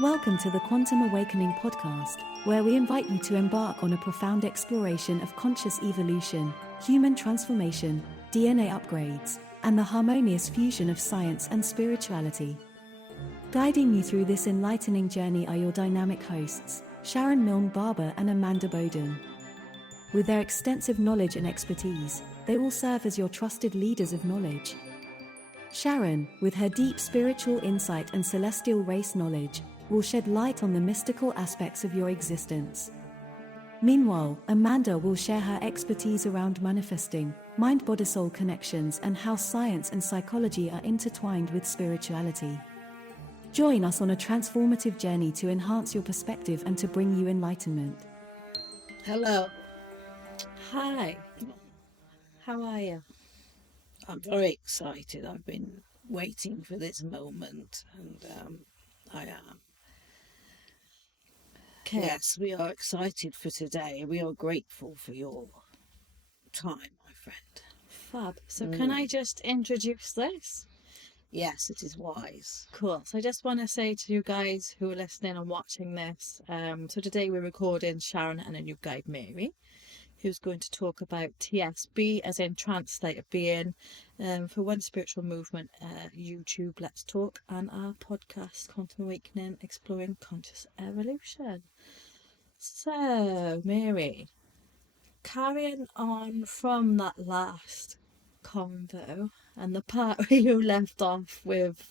Welcome to the Quantum Awakening podcast, where we invite you to embark on a profound exploration of conscious evolution, human transformation, DNA upgrades, and the harmonious fusion of science and spirituality. Guiding you through this enlightening journey are your dynamic hosts, Sharon Milne-Barber and Amanda Bowden. With their extensive knowledge and expertise, they will serve as your trusted leaders of knowledge. Sharon, with her deep spiritual insight and celestial race knowledge, will shed light on the mystical aspects of your existence. Meanwhile, Amanda will share her expertise around manifesting, mind-body-soul connections, and how science and psychology are intertwined with spirituality. Join us on a transformative journey to enhance your perspective and to bring you enlightenment. Hello. Hi. How are you? I'm very excited. I've been waiting for this moment, and I am. Okay. Yes, we are excited for today. We are grateful for your time, my friend. Fab. So can I just introduce this? Yes, it is wise. Cool. So I just want to say to you guys who are listening and watching this, so today we're recording Sharon and a new guide, Mary, who's going to talk about TSB, as in trance state of being, for One Spiritual Movement, YouTube Let's Talk, and our podcast Quantum Awakening, Exploring Conscious Evolution. So, Mary, carrying on from that last convo and the part where you left off with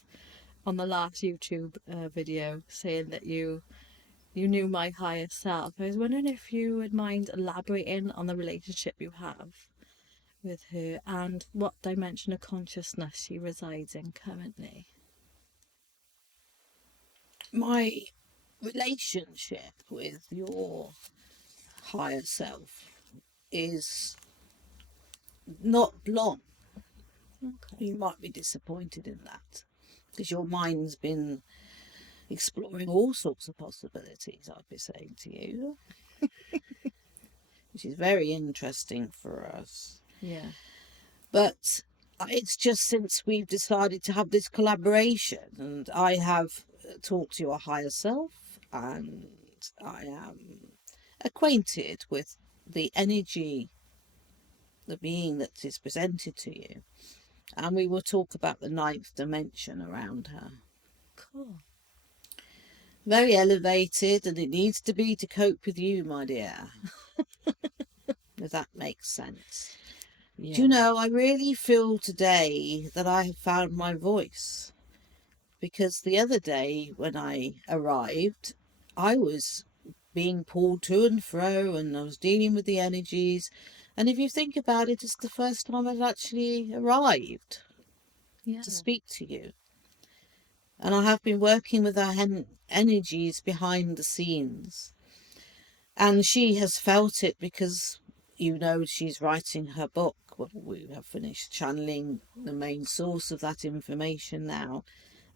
on the last YouTube video, saying that you knew my higher self. I was wondering if you would mind elaborating on the relationship you have with her and what dimension of consciousness she resides in currently. My relationship with your higher self is not long. Okay. You might be disappointed in that, because your mind's been exploring all sorts of possibilities, I'd be saying to you, which is very interesting for us. Yeah. But it's just since we've decided to have this collaboration, and I have talked to your higher self, and I am acquainted with the energy, the being that is presented to you, and we will talk about the ninth dimension around her. Cool. Very elevated, and it needs to be to cope with you, my dear. If that makes sense. Yeah. Do you know, I really feel today that I have found my voice, because the other day when I arrived, I was being pulled to and fro, and I was dealing with the energies, and if you think about it, it's the first time I've actually arrived to speak to you. And I have been working with our energies behind the scenes. And she has felt it, because, you know, she's writing her book. Well, we have finished channeling the main source of that information now.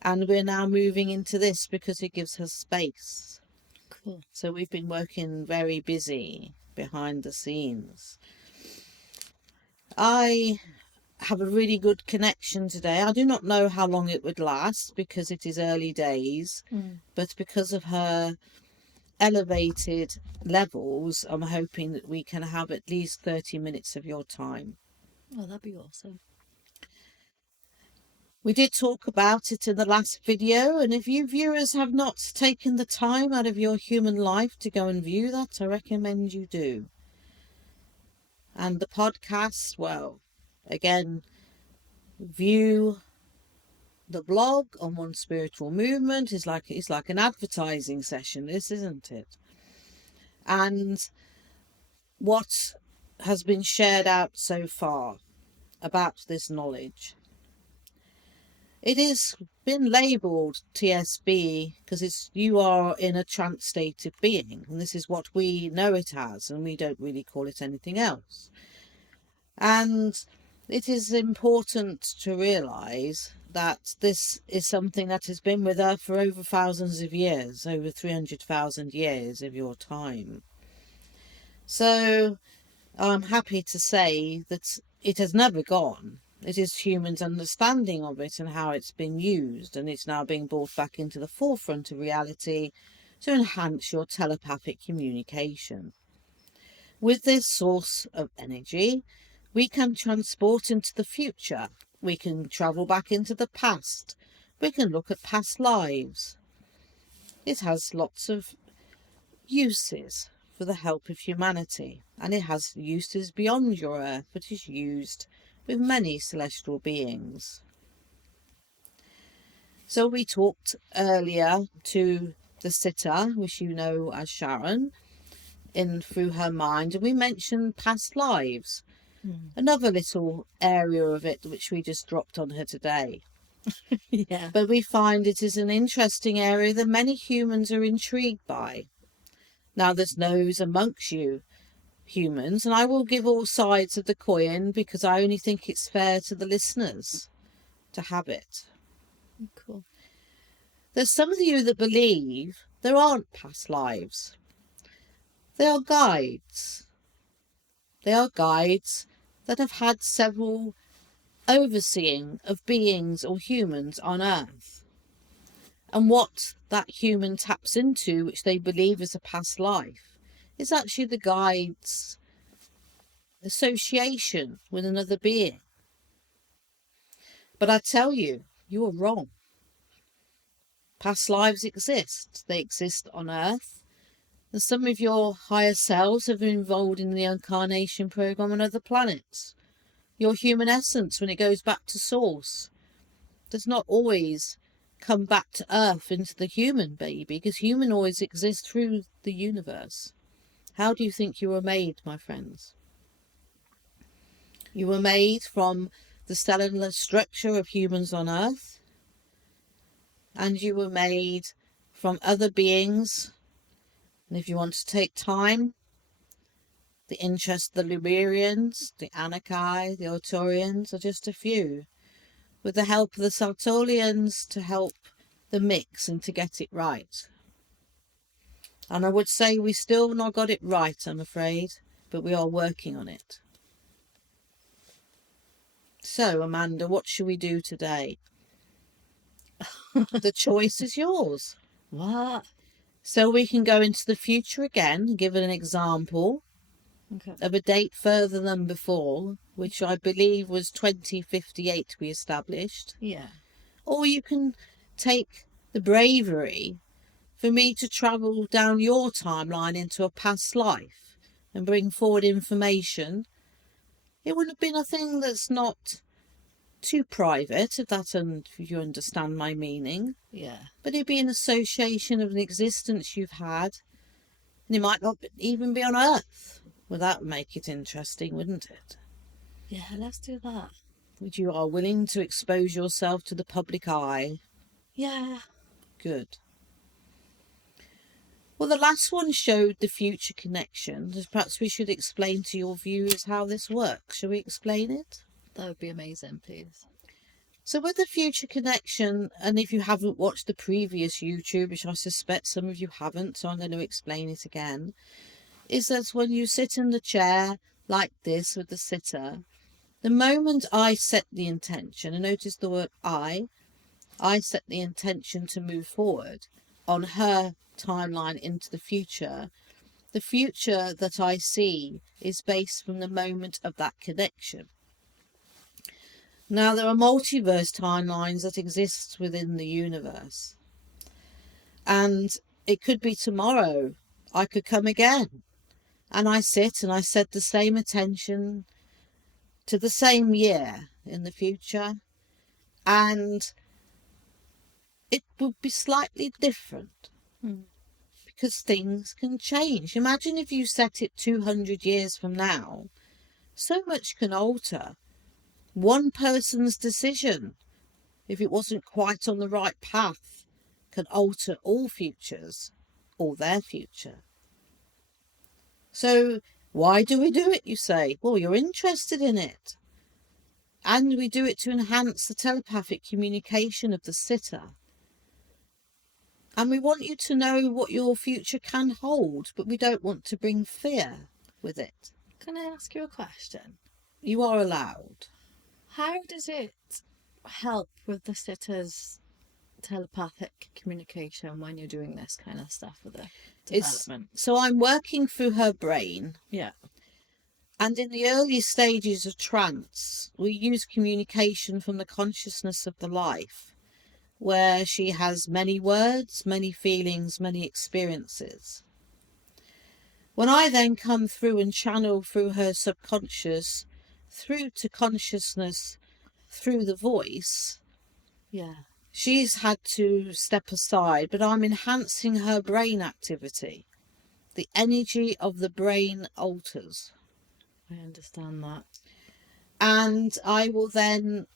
And we're now moving into this because it gives her space. Cool. So we've been working very busy behind the scenes. I have a really good connection today. I do not know how long it would last, because it is early days, but because of her elevated levels, I'm hoping that we can have at least 30 minutes of your time. Oh, that'd be awesome. We did talk about it in the last video, and if you viewers have not taken the time out of your human life to go and view that, I recommend you do. And the podcast, well, again, view the blog on One Spiritual Movement. It's like an advertising session, this, isn't it? And what has been shared out so far about this knowledge, it has been labelled TSB because you are in a trance state of being, and this is what we know it as, and we don't really call it anything else. And it is important to realise that this is something that has been with her for over thousands of years, over 300,000 years of your time. So I'm happy to say that it has never gone. It is humans' understanding of it and how it's been used, and it's now being brought back into the forefront of reality to enhance your telepathic communication. With this source of energy, we can transport into the future. We can travel back into the past. We can look at past lives. It has lots of uses for the help of humanity, and it has uses beyond your Earth, but is used with many celestial beings. So we talked earlier to the sitter, which you know as Sharon, in through her mind, and we mentioned past lives. Another little area of it which we just dropped on her today. Yeah. But we find it is an interesting area that many humans are intrigued by. Now there's those amongst you humans, and I will give all sides of the coin because I only think it's fair to the listeners to have it. Cool. There's some of you that believe there aren't past lives. They are guides. They are guides that have had several overseeing of beings or humans on Earth. And what that human taps into, which they believe is a past life, is actually the guide's association with another being. But I tell you, you are wrong. Past lives exist. They exist on Earth. And some of your higher selves have been involved in the incarnation program on other planets. Your human essence, when it goes back to source, does not always come back to Earth into the human baby, because human always exists through the universe. How do you think you were made, my friends? You were made from the cellular structure of humans on Earth, and you were made from other beings. And if you want to take time, the interest of the Lemurians, the Anakai, the Arturians are just a few, with the help of the Sartorians to help the mix and to get it right. And I would say we still not got it right, I'm afraid, but we are working on it. So, Amanda, what should we do today? The choice is yours. What? So we can go into the future again and give an example of a date further than before, which I believe was 2058 we established. Yeah. Or you can take the bravery for me to travel down your timeline into a past life and bring forward information. It would have been a thing that's not too private, if you understand my meaning. Yeah. But it'd be an association of an existence you've had, and it might not even be on Earth. Well, that would make it interesting, wouldn't it? Yeah, let's do that. Would you are willing to expose yourself to the public eye? Yeah. Good. Well, the last one showed the future connection. Perhaps we should explain to your viewers how this works. Shall we explain it? That would be amazing, please. So with the future connection, and if you haven't watched the previous YouTube, which I suspect some of you haven't, so I'm going to explain it again, is that when you sit in the chair like this with the sitter, the moment I set the intention, and notice the word I set the intention to move forward on her timeline into the future that I see is based from the moment of that connection. Now, there are multiverse timelines that exist within the universe. And it could be tomorrow I could come again. And I sit and I set the same attention to the same year in the future. And it would be slightly different. Because things can change. Imagine if you set it 200 years from now. So much can alter. One person's decision, if it wasn't quite on the right path, can alter all futures, or their future. So why do we do it, you say? Well, you're interested in it. And we do it to enhance the telepathic communication of the sitter. And we want you to know what your future can hold, but we don't want to bring fear with it. Can I ask you a question? You are allowed. How does it help with the sitter's telepathic communication when you're doing this kind of stuff with the development? So I'm working through her brain. Yeah. And in the early stages of trance, we use communication from the consciousness of the life, where she has many words, many feelings, many experiences. When I then come through and channel through her subconscious, through to consciousness, through the voice, Yeah. she's had to step aside, but I'm enhancing her brain activity. The energy of the brain alters. I understand that. And I will then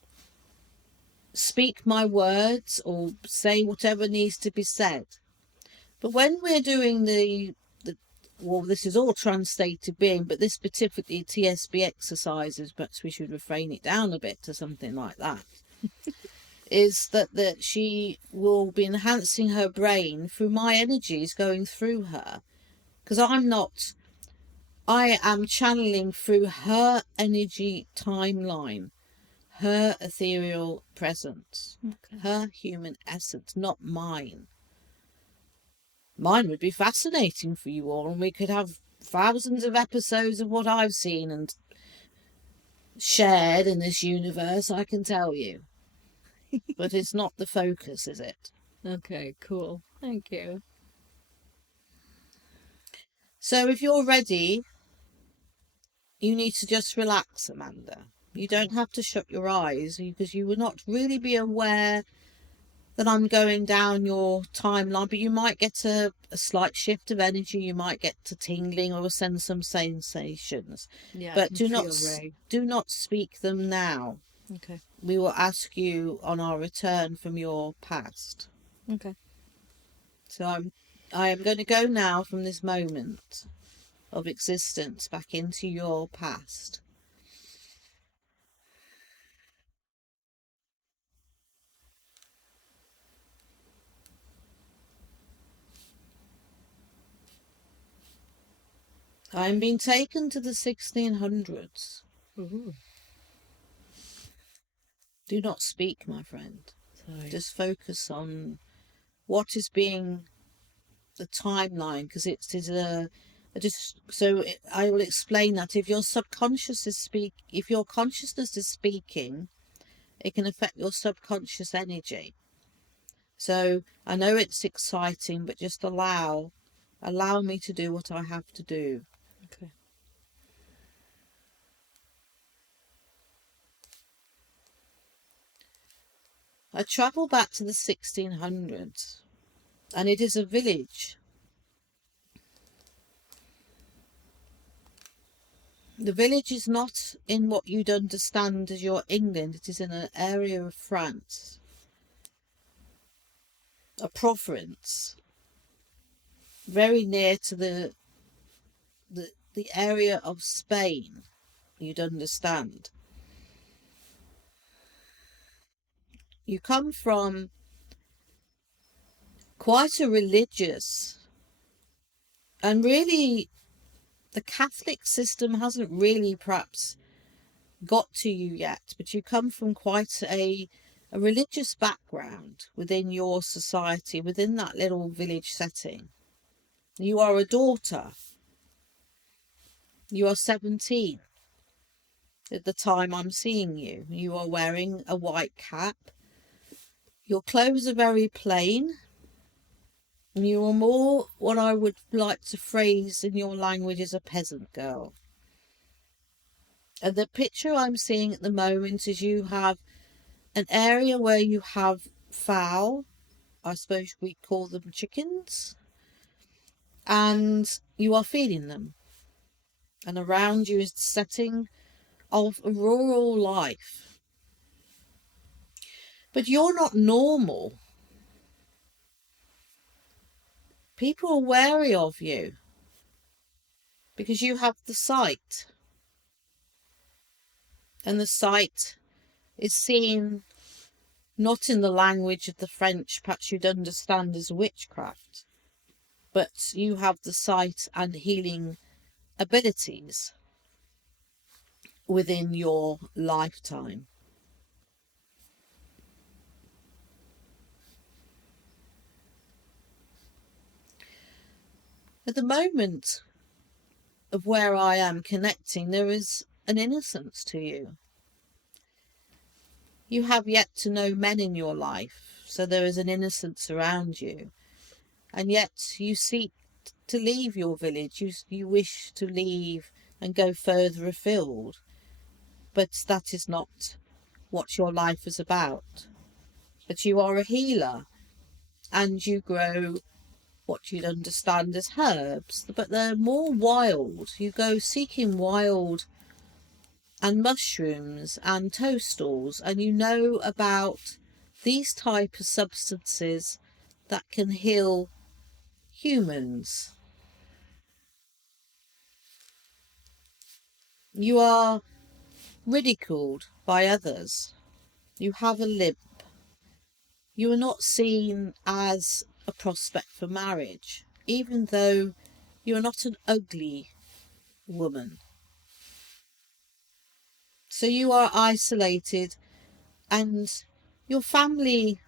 speak my words or say whatever needs to be said. But when we're doing well, this is all trans-stated being, but this specifically TSB exercises, perhaps we should refrain it down a bit to something like that, is that she will be enhancing her brain through my energies going through her. Because I am channeling through her energy timeline, her ethereal presence, her human essence, not mine. Mine would be fascinating for you all, and we could have thousands of episodes of what I've seen and shared in this universe, I can tell you. But it's not the focus, is it? Okay, cool. Thank you. So if you're ready, you need to just relax, Amanda. You don't have to shut your eyes, because you will not really be aware that I'm going down your timeline, but you might get a slight shift of energy. You might get to tingling or sense some sensations. Yeah. But do not speak them now. Okay. We will ask you on our return from your past. Okay. So I am going to go now from this moment of existence back into your past. I'm being taken to the 1600s. Ooh. Do not speak, my friend. Sorry. Just focus on what is being the timeline, because I will explain that if your subconscious if your consciousness is speaking, it can affect your subconscious energy. So I know it's exciting, but just allow me to do what I have to do. Okay. I travel back to the 1600s, and it is a village. The village is not in what you'd understand as your England. It is in an area of France, a province, very near to the area of Spain, you'd understand. You come from quite a religious, and really the Catholic system hasn't really perhaps got to you yet, but you come from quite a religious background within your society, within that little village setting. You are a daughter. You are 17 at the time I'm seeing you. You are wearing a white cap. Your clothes are very plain. You are more what I would like to phrase in your language as a peasant girl. And the picture I'm seeing at the moment is you have an area where you have fowl. I suppose we call them chickens. And you are feeding them. And around you is the setting of a rural life. But you're not normal. People are wary of you because you have the sight. And the sight is seen not in the language of the French, perhaps you'd understand as witchcraft, but you have the sight and healing abilities within your lifetime. at the moment of where I am connecting, there is an innocence to you. You have yet to know men in your life, so there is an innocence around you. And yet you seek to leave your village. You wish to leave and go further afield. But that is not what your life is about. But you are a healer, and you grow what you'd understand as herbs, but they're more wild. You go seeking wild and mushrooms and toadstools, and you know about these type of substances that can heal humans. You are ridiculed by others. You have a limp. You are not seen as a prospect for marriage, even though you are not an ugly woman. So you are isolated, and your family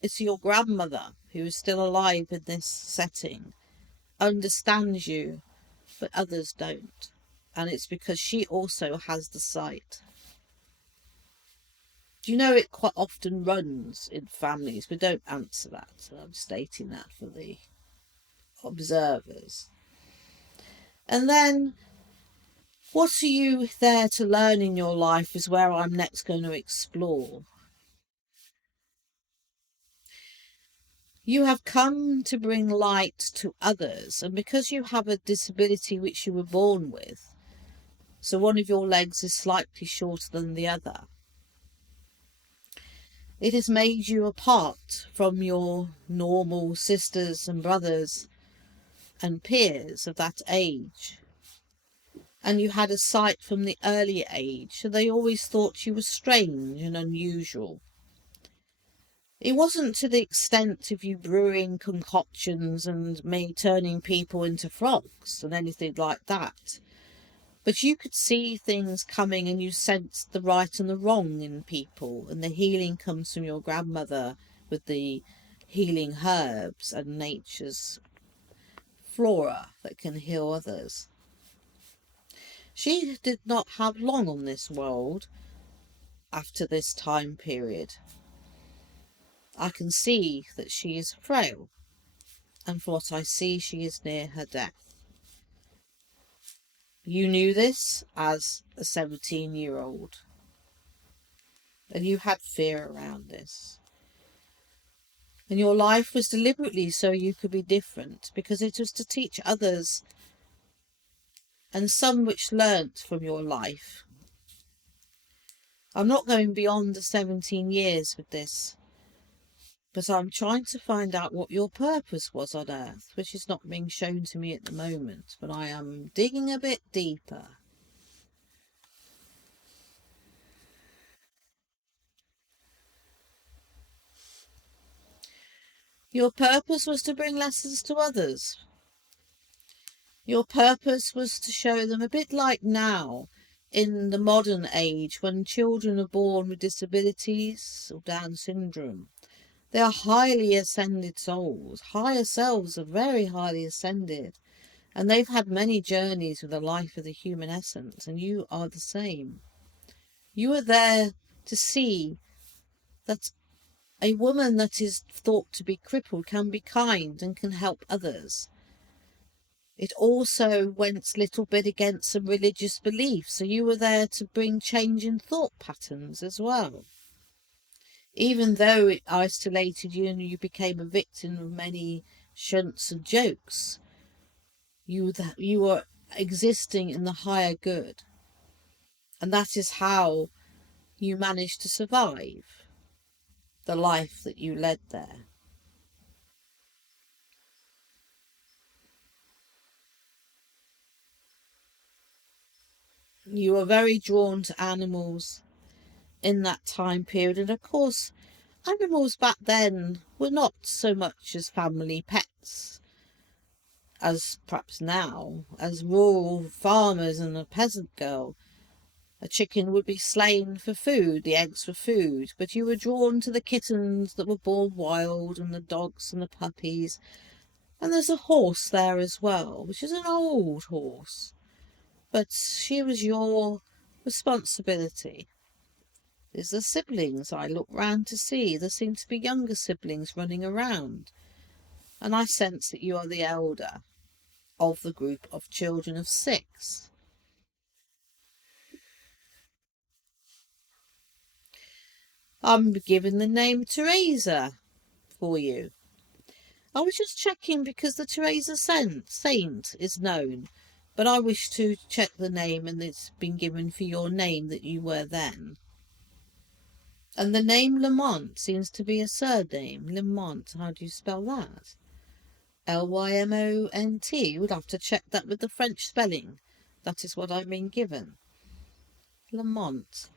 is your grandmother, who is still alive in this setting, understands you, but others don't. And it's because she also has the sight. Do you know it quite often runs in families? We don't answer that, so I'm stating that for the observers. And then, what are you there to learn in your life is where I'm next going to explore. You have come to bring light to others, and because you have a disability which you were born with, so one of your legs is slightly shorter than the other, it has made you apart from your normal sisters and brothers and peers of that age. And you had a sight from the early age, so they always thought you were strange and unusual. It wasn't to the extent of you brewing concoctions and me turning people into frogs and anything like that. But you could see things coming, and you sensed the right and the wrong in people, and the healing comes from your grandmother with the healing herbs and nature's flora that can heal others. She did not have long on this world after this time period. I can see that she is frail, and from what I see, she is near her death. You knew this as a 17-year-old, and you had fear around this. And your life was deliberately so you could be different, because it was to teach others, and some which learnt from your life. I'm not going beyond the 17 years with this, but I'm trying to find out what your purpose was on earth, which is not being shown to me at the moment, but I am digging a bit deeper. Your purpose was to bring lessons to others. Your purpose was to show them, a bit like now in the modern age when children are born with disabilities or Down syndrome. They are highly ascended souls. Higher selves are very highly ascended, and they've had many journeys with the life of the human essence, and you are the same. You are there to see that a woman that is thought to be crippled can be kind and can help others. It also went a little bit against some religious beliefs, so you were there to bring change in thought patterns as well. Even though it isolated you and you became a victim of many shunts and jokes, you were existing in the higher good. And that is how you managed to survive the life that you led there. You were very drawn to animals in that time period, and of course animals back then were not so much as family pets as perhaps now. As rural farmers and a peasant girl, a chicken would be slain for food, the eggs for food, but you were drawn to the kittens that were born wild, and the dogs and the puppies, And there's a horse there as well, which is an old horse. But she was your responsibility. There's the siblings I look round to see. There seem to be younger siblings running around. And I sense that you are the elder of the group of children of 6. I'm given the name Teresa for you. I was just checking because the Teresa saint is known, but I wish to check the name, and it's been given for your name that you were then. And the name Lamont seems to be a surname. Lamont, how do you spell that? Lymont. You would have to check that with the French spelling. That is what I've been given. Lamont.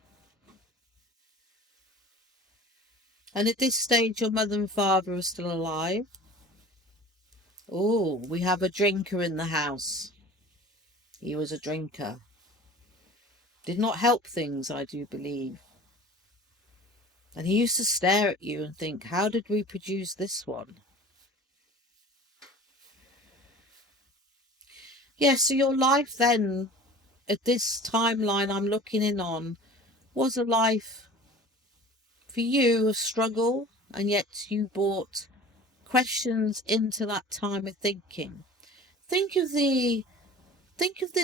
And at this stage, your mother and father are still alive? Oh, we have a drinker in the house. He was a drinker. Did not help things, I do believe. And he used to stare at you and think, how did we produce this one? Yes, so your life then, at this timeline I'm looking in on, was a life for you of struggle, and yet you brought questions into that time of thinking. Think of the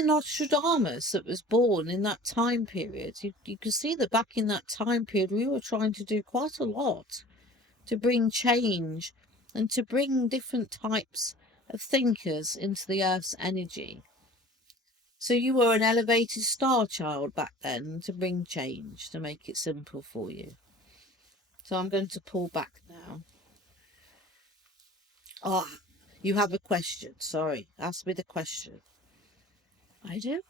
Nostradamus that was born in that time period. You can see that back in that time period we were trying to do quite a lot to bring change and to bring different types of thinkers into the Earth's energy. So you were an elevated star child back then to bring change, to make it simple for you. So I'm going to pull back now. Ah, you have a question. Sorry, ask me the question. I do?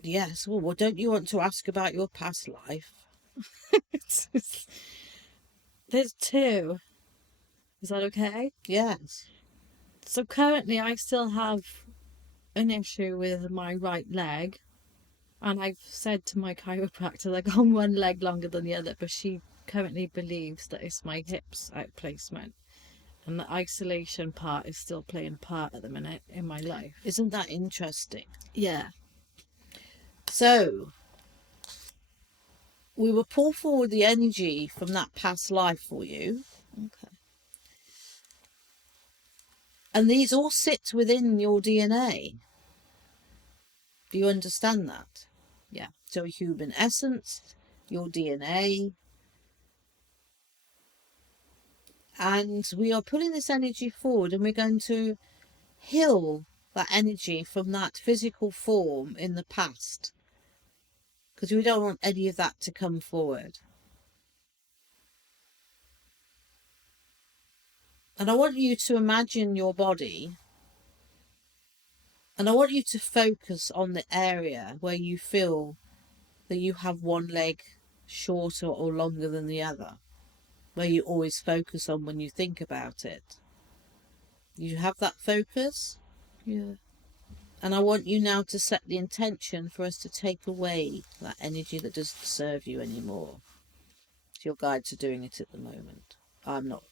Yes, well, don't you want to ask about your past life? There's 2. Is that okay? Yes. So currently I still have an issue with my right leg, and I've said to my chiropractor like on one leg longer than the other, but she currently believes that it's my hips outplacement, and the isolation part is still playing a part at the minute in my life. Isn't that interesting? Yeah. So we will pull forward the energy from that past life for you. Okay. And these all sit within your DNA. Do you understand that? Yeah. So human essence, your DNA. And we are pulling this energy forward, and we're going to heal that energy from that physical form in the past, because we don't want any of that to come forward. And I want you to imagine your body, and I want you to focus on the area where you feel that you have one leg shorter or longer than the other, where you always focus on when you think about it. You have that focus? Yeah. And I want you now to set the intention for us to take away that energy that doesn't serve you anymore. Your guides are doing it at the moment. I'm not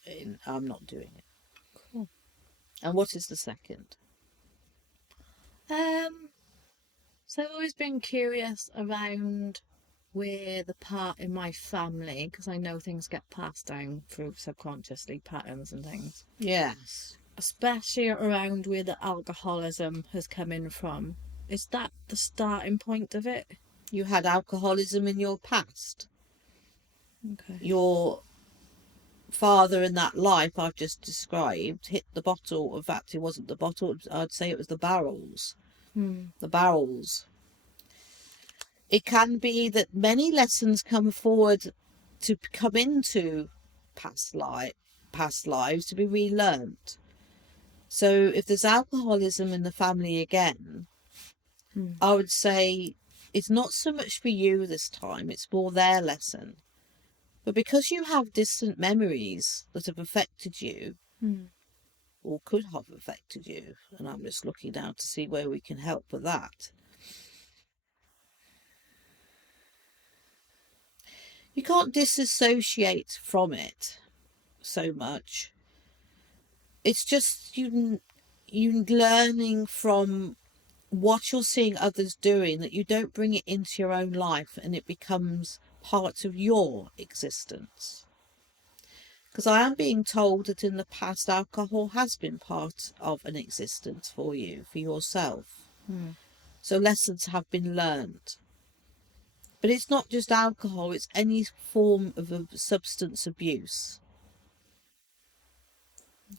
doing it. Cool. And what is the second? So I've always been curious around where the part in my family, because I know things get passed down through subconsciously patterns and things. Yes. Especially around where the alcoholism has come in from. Is that the starting point of it? You had alcoholism in your past. Okay. Your father in that life I've just described hit the bottle. In fact, it wasn't the bottle, I'd say it was the barrels. The barrels. It can be that many lessons come forward to come into past lives to be relearnt. So if there's alcoholism in the family again, I would say it's not so much for you this time, it's more their lesson. But because you have distant memories that have affected you, or could have affected you, and I'm just looking now to see where we can help with that. You can't disassociate from it so much. It's just you you learning from what you're seeing others doing, that you don't bring it into your own life and it becomes part of your existence. Because I am being told that in the past alcohol has been part of an existence for you, for yourself. So lessons have been learned. But it's not just alcohol, it's any form of a substance abuse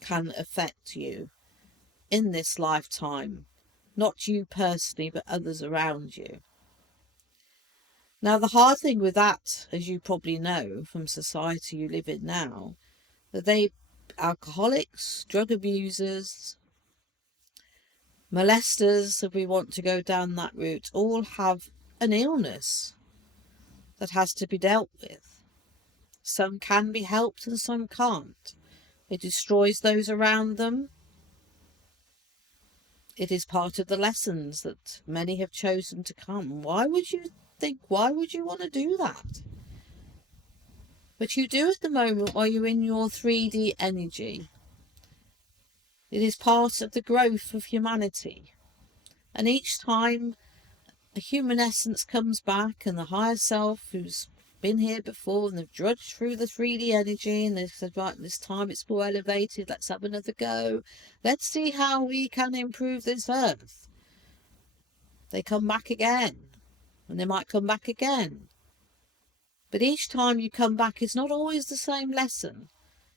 can affect you in this lifetime. Not you personally, but others around you. Now, the hard thing with that, as you probably know from society you live in now, that alcoholics, drug abusers, molesters, if we want to go down that route, all have an illness that has to be dealt with. Some can be helped and some can't. It destroys those around them. It is part of the lessons that many have chosen to come. Why would you want to do that? But you do at the moment while you're in your 3D energy. It is part of the growth of humanity. And each time a human essence comes back and the higher self who's been here before and they've drudged through the 3D energy and they said, right, this time it's more elevated, let's have another go. Let's see how we can improve this earth. They come back again and they might come back again. But each time you come back, it's not always the same lesson.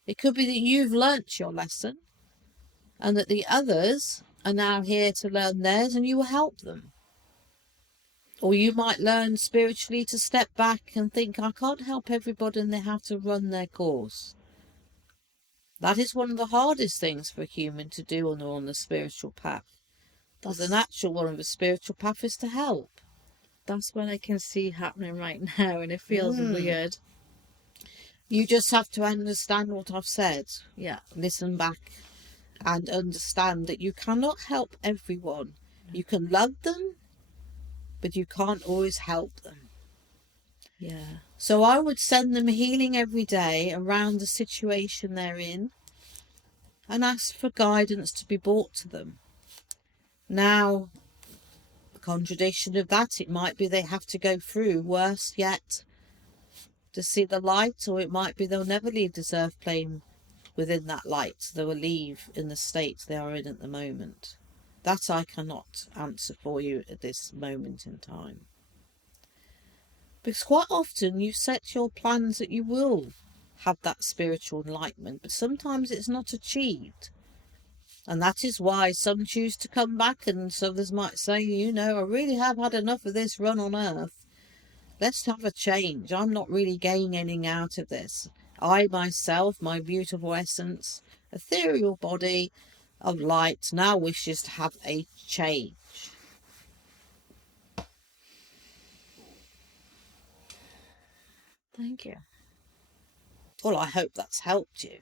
It could be that you've learnt your lesson and that the others are now here to learn theirs and you will help them. Or you might learn spiritually to step back and think, I can't help everybody and they have to run their course. That is one of the hardest things for a human to do when they're on the spiritual path. Because the natural one of the spiritual path is to help. That's what I can see happening right now, and it feels weird. You just have to understand what I've said. Yeah. Listen back and understand that you cannot help everyone. You can love them, but you can't always help them. Yeah. So I would send them healing every day around the situation they're in and ask for guidance to be brought to them. Now, the contradiction of that, it might be they have to go through worse yet to see the light, or it might be they'll never leave this earth plane within that light. They will leave in the state they are in at the moment. That I cannot answer for you at this moment in time. Because quite often you set your plans that you will have that spiritual enlightenment, but sometimes it's not achieved. And that is why some choose to come back, and so others might say, you know, I really have had enough of this run on earth. Let's have a change. I'm not really gaining anything out of this. I myself, my beautiful essence, ethereal body of light, now wishes to have a change. Thank you. Well, I hope that's helped you.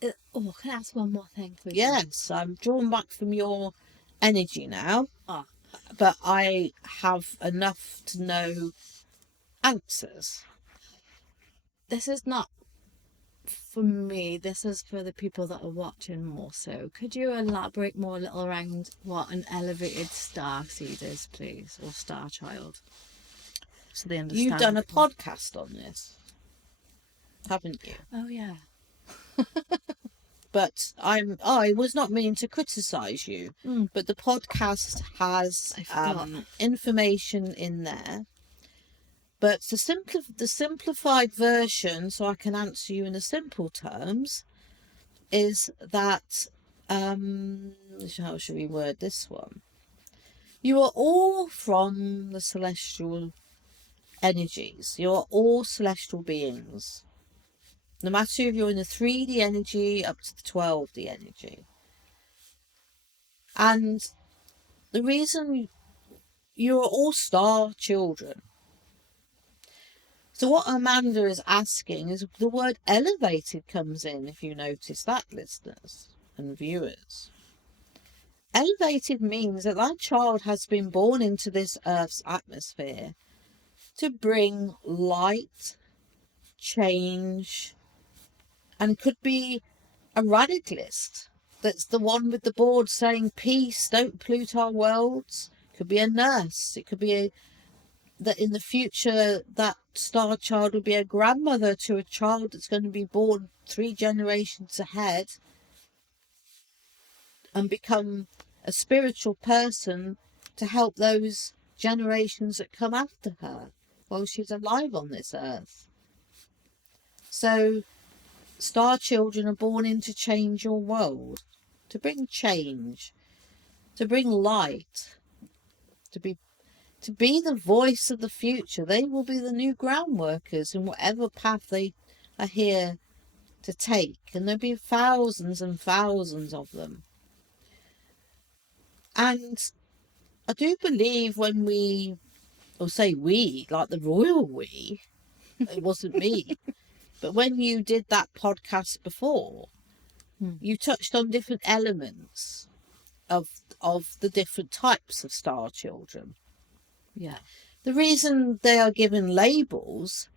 Can I ask one more thing, please? Yes, I'm drawn back from your energy now. Oh. But I have enough to know answers. This is not for me, this is for the people that are watching more so. Could you elaborate more a little around what an elevated star seed is, please, or star child? So they understand. You've done a podcast on this, haven't you? Oh, yeah. But I was not meaning to criticise you, but the podcast has information in there. But the simplified version, so I can answer you in the simple terms, is that, how should we word this one? You are all from the celestial energies. You are all celestial beings. No matter if you're in the 3D energy up to the 12D energy. And the reason you're all star children. So what Amanda is asking is the word elevated comes in, if you notice that, listeners and viewers. Elevated means that that child has been born into this Earth's atmosphere to bring light, change, and could be a radicalist. that's the one with the board saying peace, don't pollute our worlds. It could be a nurse. It could be that in the future that star child will be a grandmother to a child that's going to be born 3 generations ahead and become a spiritual person to help those generations that come after her while she's alive on this earth. So star children are born in to change your world, to bring change, to bring light, to be the voice of the future. They will be the new ground workers in whatever path they are here to take, and there'll be thousands and thousands of them. And I do believe when we, or say we, like the royal we, it wasn't me, but when you did that podcast before, you touched on different elements of the different types of star children. Yeah. The reason they are given labels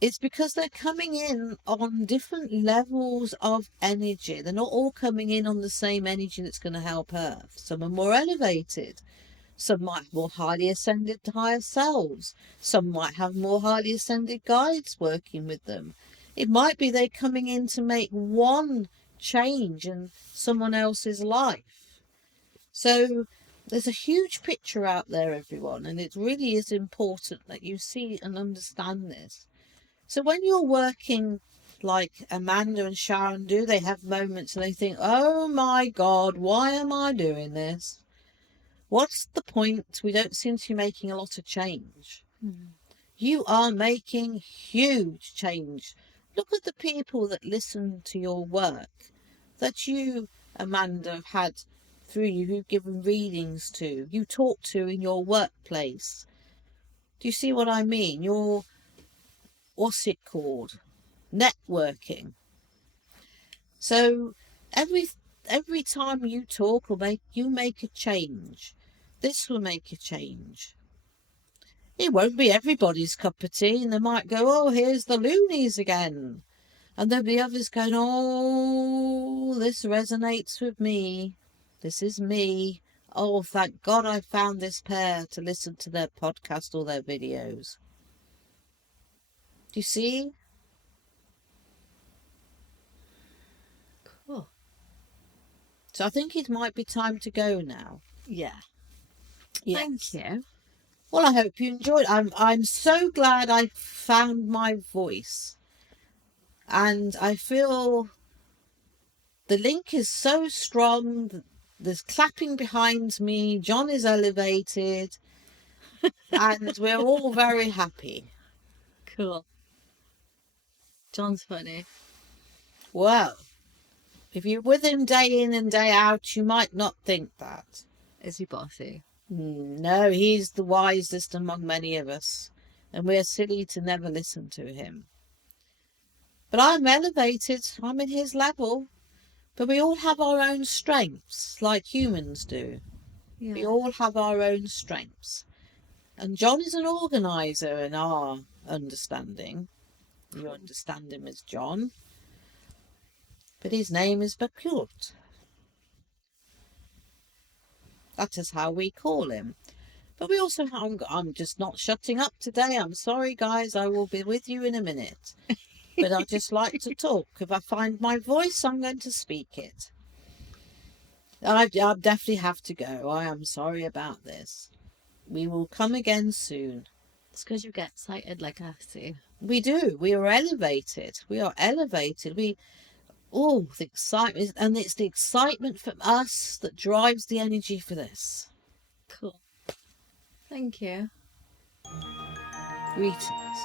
is because they're coming in on different levels of energy. They're not all coming in on the same energy that's going to help Earth. Some are more elevated. Some might have more highly ascended to higher selves. Some might have more highly ascended guides working with them. It might be they're coming in to make one change in someone else's life. So there's a huge picture out there, everyone, and it really is important that you see and understand this. So when you're working like Amanda and Sharon do, they have moments and they think, oh my God, why am I doing this? What's the point? We don't seem to be making a lot of change. You are making huge change. Look at the people that listen to your work, that you, Amanda, have had through you, who've given readings to, you talk to in your workplace. Do you see what I mean? Your, what's it called? Networking. So every time you talk or make a change, this will make a change. It won't be everybody's cup of tea, and they might go, oh, here's the loonies again. And there'll be others going, oh, this resonates with me. This is me. Oh, thank God I found this pair to listen to their podcast or their videos. Do you see? Cool. So I think it might be time to go now. Yeah. Yes. Thank you. Well, I hope you enjoyed. I'm so glad I found my voice. And I feel the link is so strong. There's clapping behind me. John is elevated. And we're all very happy. Cool. John's funny. Well, if you're with him day in and day out, you might not think that. Is he bossy? No, he's the wisest among many of us. And we're silly to never listen to him. But I'm elevated. I'm in his level. But we all have our own strengths, like humans do. Yeah. We all have our own strengths. And John is an organiser in our understanding. You understand him as John. But his name is Bakut. That is how we call him. But we also have, I'm just not shutting up today. I'm sorry, guys. I will be with you in a minute. But I just like to talk. If I find my voice, I'm going to speak it. I definitely have to go. I am sorry about this. We will come again soon. It's because you get excited like I see. We do. We are elevated. We are elevated. The excitement. And it's the excitement from us that drives the energy for this. Cool. Thank you. Greetings.